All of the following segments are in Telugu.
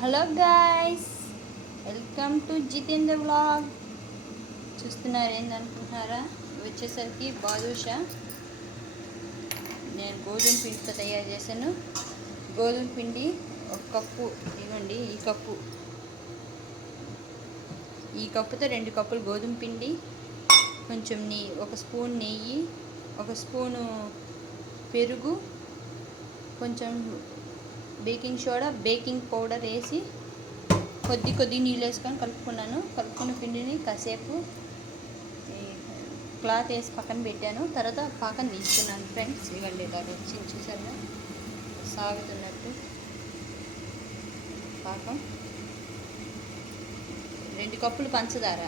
Hello guys, welcome to Jitendra vlog. చూస్తున్నారు ఏందనుకుంటున్నారా? వచ్చేసరికి బాదుషా నేను గోధుమ పిండితో తయారు చేశాను. గోధుమ పిండి ఒక కప్పు ఇవ్వండి. ఈ కప్పుతో 2 కప్పులు గోధుమ పిండి, కొంచెం ఒక స్పూన్ నెయ్యి, ఒక స్పూను పెరుగు, కొంచెం బేకింగ్ సోడా, బేకింగ్ పౌడర్ వేసి కొద్ది నీళ్ళు వేసుకొని కలుపుకున్న పిండిని కాసేపు క్లాత్ వేసి పక్కన పెట్టాను. తర్వాత పాకం తీసుకున్నాను ఫ్రెండ్స్. ఇవ్వండి, ఇలా వచ్చింది చూసారా, సాగుతున్నట్టు పాకం. 2 కప్పులు పంచదార,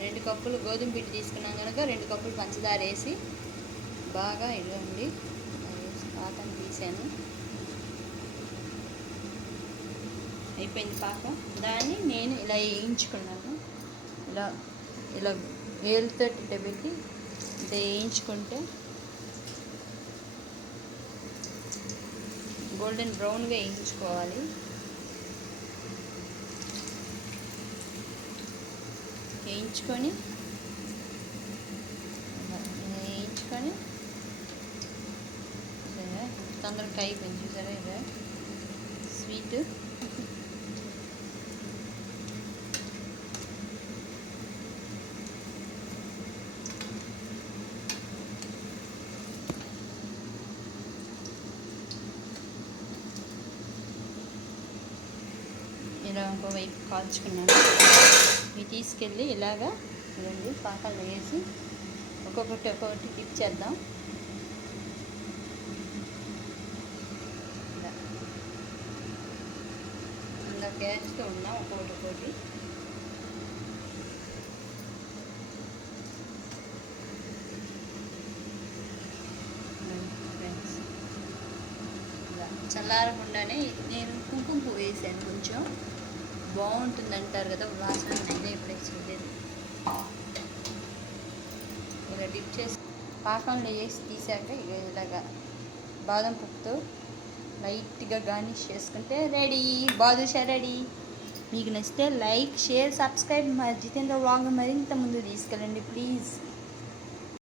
2 కప్పులు గోధుమ పిండి తీసుకున్నాం కనుక 2 కప్పులు పంచదార వేసి బాగా ఇవ్వండి పాకం తీసాను. అయిపోయింది పాకం. దాన్ని నేను ఇలా వేయించుకున్నాను. ఇలా ఏలుతో పెట్టి వేయించుకుంటే గోల్డెన్ బ్రౌన్గా వేయించుకోవాలి. వేయించుకొని తొందరగా అయిపోయింది చూసారా. ఇదే స్వీట్. ఇలా ఇంకోవైపు కాల్చుకున్నాను. ఇవి తీసుకెళ్ళి ఇలాగా ఇవ్వండి పాకాలు వేసి ఒక్కొక్కటి డిప్ చేద్దాం. ఇలా గ్యాస్తో ఉన్నాం ఒక్కొక్కటి. చల్లారకుండానే నేను కుంకుమ పువ్వు వేసాను. కొంచెం బాగుంటుంది అంటారు కదా వాసన. నేనే ఎప్పుడైతే చేయలేదు. ఇలా డిప్ చేసి పాకంలో వేసి తీసాక ఇలాగా బాదం పప్పుతో లైట్గా గార్నిష్ చేసుకుంటే రెడీ, బాదుషా రెడీ. మీకు నచ్చితే లైక్, షేర్, సబ్స్క్రైబ్. మా జితేంద్ర వ్లాగ్ మరింత ముందు తీసుకెళ్ళండి ప్లీజ్.